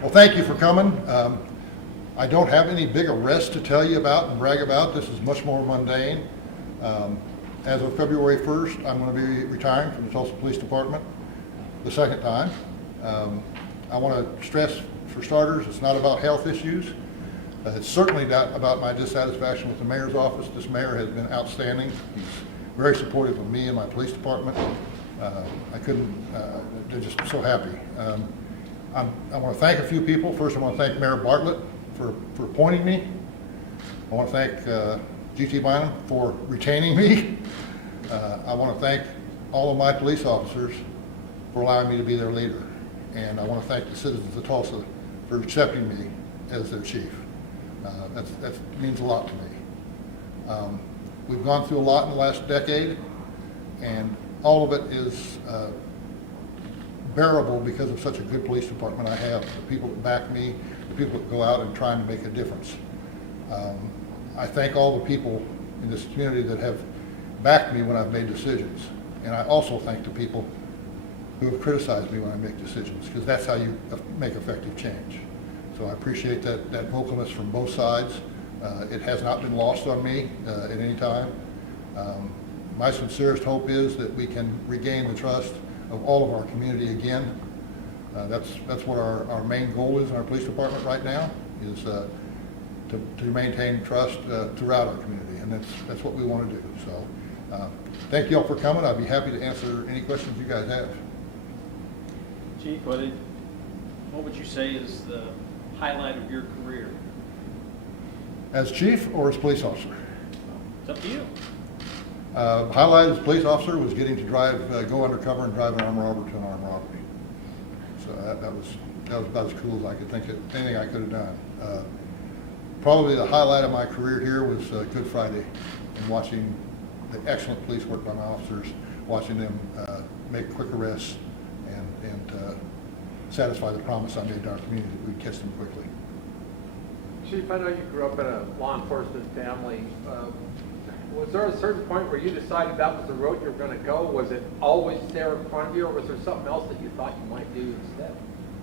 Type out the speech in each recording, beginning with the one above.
Well, thank you for coming. I don't have any big arrests to tell you about and brag about. This is much more mundane. As of February 1st, I'm going to be retiring from the Tulsa Police Department the second time. I want to stress, for starters, it's not about health issues. It's certainly not about my dissatisfaction with the mayor's office. This mayor has been outstanding. He's very supportive of me and my police department. They're just so happy. I want to thank a few people. First, I want to thank Mayor Bartlett for appointing me. I want to thank G.T. Bynum for retaining me. I want to thank all of my police officers for allowing me to be their leader. And I want to thank the citizens of Tulsa for accepting me as their chief. That means a lot to me. We've gone through a lot in the last decade, and all of it is bearable because of such a good police department I have, the people that back me, the people that go out and trying to make a difference. I thank all the people in this community that have backed me when I've made decisions. And I also thank the people who have criticized me when I make decisions, because that's how you make effective change. So I appreciate that vocalness from both sides. It has not been lost on me at any time. My sincerest hope is that we can regain the trust of all of our community again. That's what our main goal is in our police department right now, is to maintain trust throughout our community, and that's what we want to do. So thank you all for coming. I'd be happy to answer any questions you guys have. Chief, what would you say is the highlight of your career? As chief or as police officer? It's up to you. Highlight as police officer was getting to go undercover and drive an armed robber to an armed robbery. So that was about as cool as I could think of anything I could have done. Probably the highlight of my career here was Good Friday, and watching the excellent police work by my officers, watching them make quick arrests and satisfy the promise I made to our community that we'd catch them quickly. Chief, I know you grew up in a law enforcement family. Was there a certain point where you decided that was the road you were going to go? Was it always there in front of you, or was there something else that you thought you might do instead?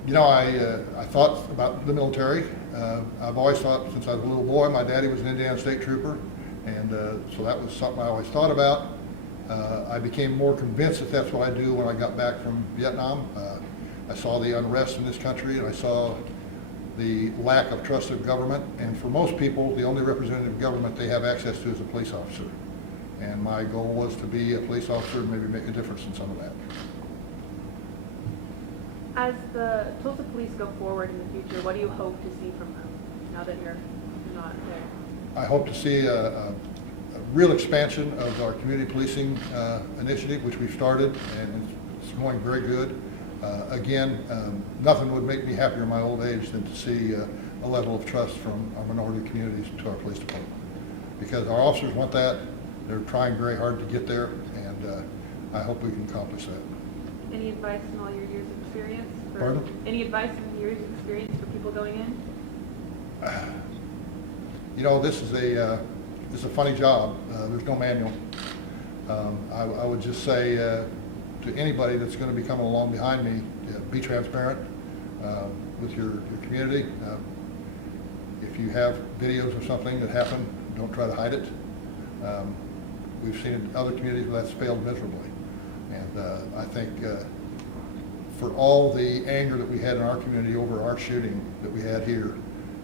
You know, I thought about the military. I've always thought, since I was a little boy, my daddy was an Indiana State Trooper, and so that was something I always thought about. I became more convinced that that's what I do when I got back from Vietnam. I saw the unrest in this country, and I saw the lack of trust of government, and for most people, the only representative government they have access to is a police officer. And my goal was to be a police officer and maybe make a difference in some of that. As the Tulsa Police go forward in the future, what do you hope to see from them now that you're not there? I hope to see a real expansion of our community policing initiative, which we've started, and it's going very good. Again, nothing would make me happier in my old age than to see a level of trust from our minority communities to our police department, because our officers want that. They're trying very hard to get there, and I hope we can accomplish that. Any advice in all your years of experience? Pardon? Any advice in years of experience for people going in? You know, this is a funny job. There's no manual. I would just say to anybody that's going to be coming along behind me, be transparent with your community. If you have videos of something that happened, don't try to hide it. We've seen in other communities where that's failed miserably. And I think for all the anger that we had in our community over our shooting that we had here,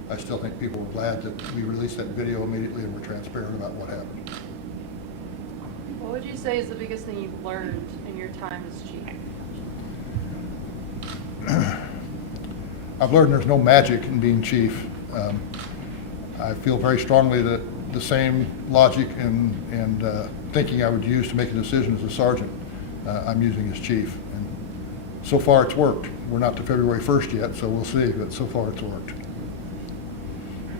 I still think people were glad that we released that video immediately and were transparent about what happened. What would you say is the biggest thing you've learned in your time as chief? I've learned there's no magic in being chief. I feel very strongly that the same logic and thinking I would use to make a decision as a sergeant, I'm using as chief. And so far it's worked. We're not to February 1st yet, so we'll see, but so far it's worked.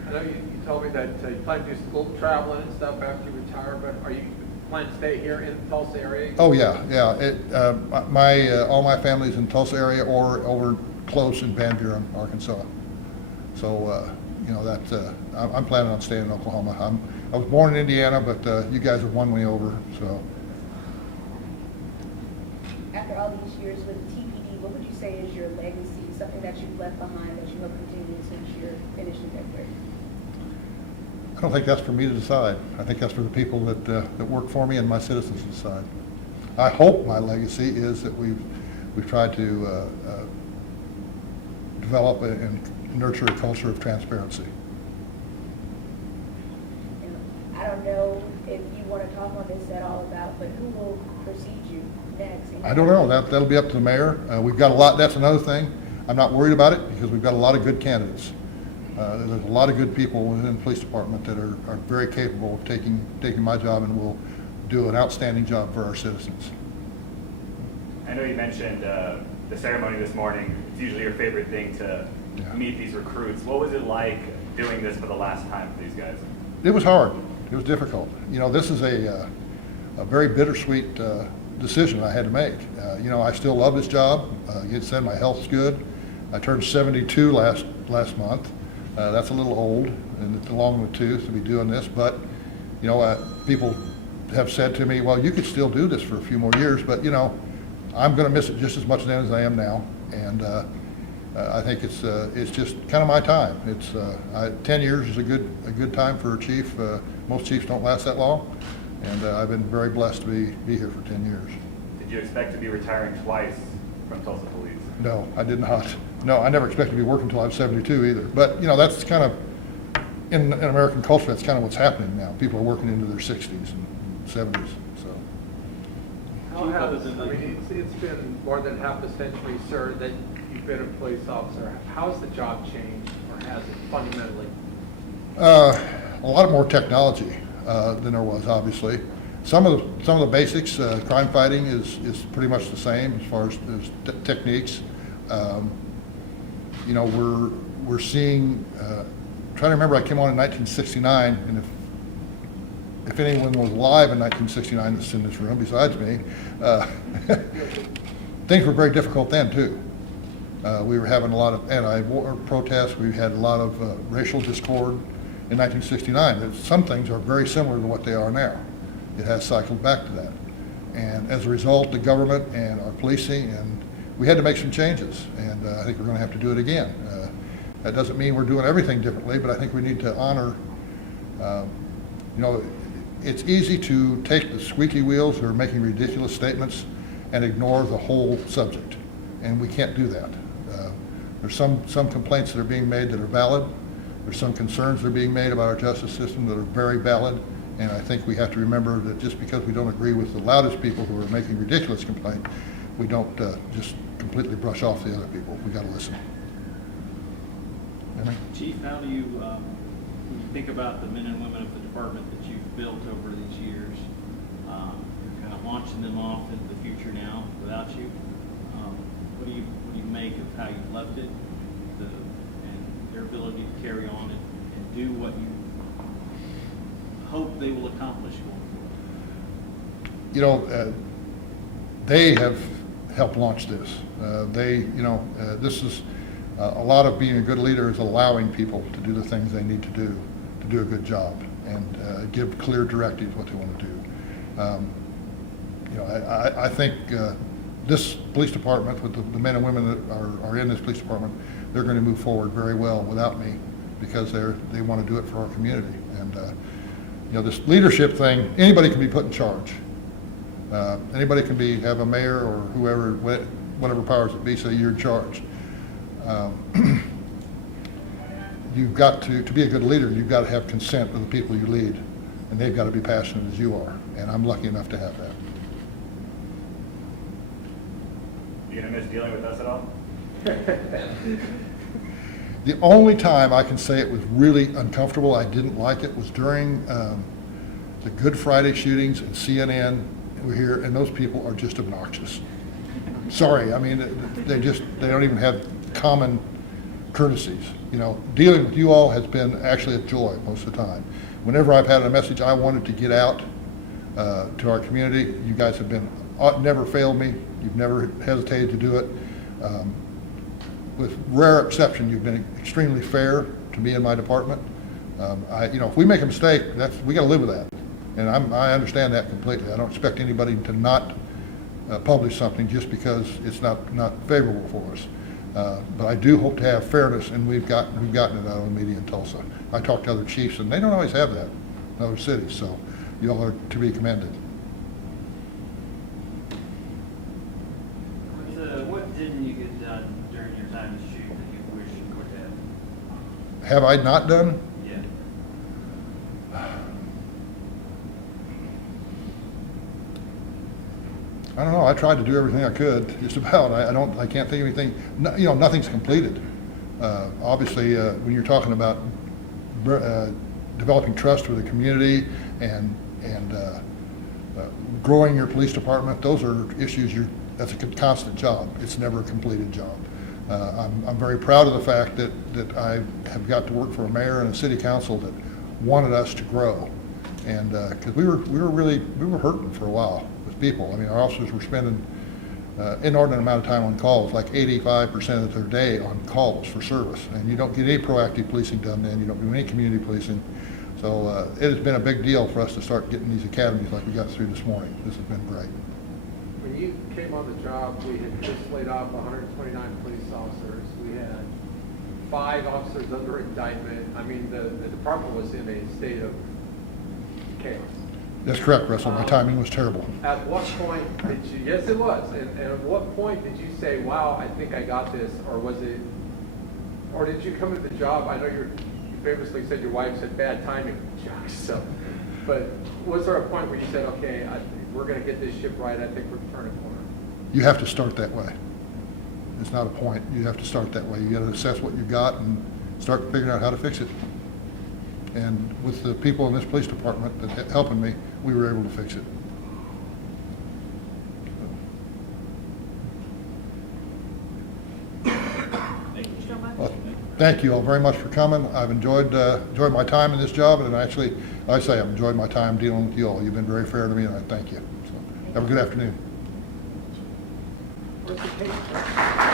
I know you told me that you plan to do school traveling and stuff after you retire, but are you plan to stay here in the Tulsa area? Oh yeah. All my family's in Tulsa area or over close in Van Buren, Arkansas. So you know that I'm planning on staying in Oklahoma. I was born in Indiana, but you guys have won me over. So After all these years with TPD, what would you say is your legacy? something that you've left behind that you hope continues since you're finished in February? I don't think that's for me to decide. I think that's for the people that work for me and my citizens to decide. I hope my legacy is that we've tried to develop and nurture a culture of transparency. And I don't know if you want to talk on this at all about, but who will precede you next? I don't know. That'll be up to the mayor. We've got a lot. That's another thing. I'm not worried about it because we've got a lot of good candidates. There's a lot of good people within the police department that are very capable of taking my job and will do an outstanding job for our citizens. I know you mentioned the ceremony this morning. It's usually your favorite thing to meet these recruits. What was it like doing this for the last time for these guys? It was hard. It was difficult. You know, this is a very bittersweet decision I had to make. You know, I still love this job. You said my health's good. I turned 72 last month. That's a little old, and it's along with tooth to be doing this. But you know, people have said to me, "Well, you could still do this for a few more years." But you know, I'm going to miss it just as much then as I am now, and I think it's just kind of my time. 10 years is a good time for a chief. Most chiefs don't last that long, and I've been very blessed to be here for 10 years. Did you expect to be retiring twice from Tulsa Police? No, I did not. No, I never expected to be working until I was 72 either. But you know, that's kind of in American culture. That's kind of what's happening now. People are working into their 60s and 70s. So. How has, I mean, it's been more than half a century, sir, that you've been a police officer. How's the job changed, or has it fundamentally? A lot more technology than there was, obviously. Some of the basics, crime fighting is pretty much the same as far as techniques. You know, we're seeing. Trying to remember, I came on in 1969, and if anyone was alive in 1969 that's in this room besides me, things were very difficult then too. We were having a lot of anti-war protests. We had a lot of racial discord in 1969. Some things are very similar to what they are now. It has cycled back to that. And as a result, the government and our policing, and we had to make some changes, and I think we're going to have to do it again. That doesn't mean we're doing everything differently, but I think we need to honor, you know, it's easy to take the squeaky wheels who are making ridiculous statements and ignore the whole subject, and we can't do that. There's some complaints that are being made that are valid. There's some concerns that are being made about our justice system that are very valid, and I think we have to remember that just because we don't agree with the loudest people who are making ridiculous complaints, we don't just completely brush off the other people. We got to listen. Chief, how do you, when you think about the men and women of the department that you've built over these years, you're kind of launching them off into the future now without you. What do you make of how you've left it, and their ability to carry on and do what you hope they will accomplish going forward? You know, they have helped launch this. This is a lot of being a good leader is allowing people to do the things they need to do a good job, and give clear directives what they want to do. You know, I think this police department, with the men and women that are in this police department, they're going to move forward very well without me, because they want to do it for our community. And you know, this leadership thing, anybody can be put in charge. Anybody can have a mayor or whoever, whatever powers that be, say you're in charge. You've got to be a good leader, you've got to have consent of the people you lead, and they've got to be passionate as you are, and I'm lucky enough to have that. You gonna miss dealing with us at all? The only time I can say it was really uncomfortable, I didn't like it, was during the Good Friday shootings, and CNN were here, and those people are just obnoxious. Sorry, I mean, they don't even have common courtesies. You know, dealing with you all has been actually a joy most of the time. Whenever I've had a message I wanted to get out to our community, you guys have never failed me. You've never hesitated to do it. With rare exception, you've been extremely fair to me and my department. You know, if we make a mistake, we got to live with that, and I understand that completely. I don't expect anybody to not publish something just because it's not favorable for us. But I do hope to have fairness, and we've gotten it out of the media in Tulsa. I talked to other chiefs, and they don't always have that in other cities, so you all are to be commended. What didn't you get done during your time as chief that you wish you would have? Have I not done? Yeah. I don't know. I tried to do everything I could, just about. I can't think of anything. No, you know, nothing's completed. Obviously, when you're talking about developing trust with the community and growing your police department, those are issues that's a constant job. It's never a completed job. I'm very proud of the fact that I have got to work for a mayor and a city council that wanted us to grow, and because we were hurting for a while with people. I mean, our officers were spending inordinate amount of time on calls, like 85% of their day on calls for service, and you don't get any proactive policing done then. You don't do any community policing. So it has been a big deal for us to start getting these academies like we got through this morning. This has been great. When you came on the job, we had just laid off 129 police officers. We had 5 officers under indictment. I mean, the department was in a state of chaos. That's correct, Russell. My timing was terrible. At what point did you, yes, it was, and at what point did you say, wow, I think I got this, or was it, or did you come into the job, I know you famously said your wife said bad timing, so, but was there a point where you said, okay, we're going to get this ship right, I think we're turning a corner? You have to start that way. It's not a point. You have to start that way. You got to assess what you got and start figuring out how to fix it. And with the people in this police department that helping me, we were able to fix it. Thank you so much. Well, thank you all very much for coming. I've enjoyed my time in this job, and actually, like I say, I've enjoyed my time dealing with you all. You've been very fair to me, and I thank you. So, have a good afternoon. Where's the case?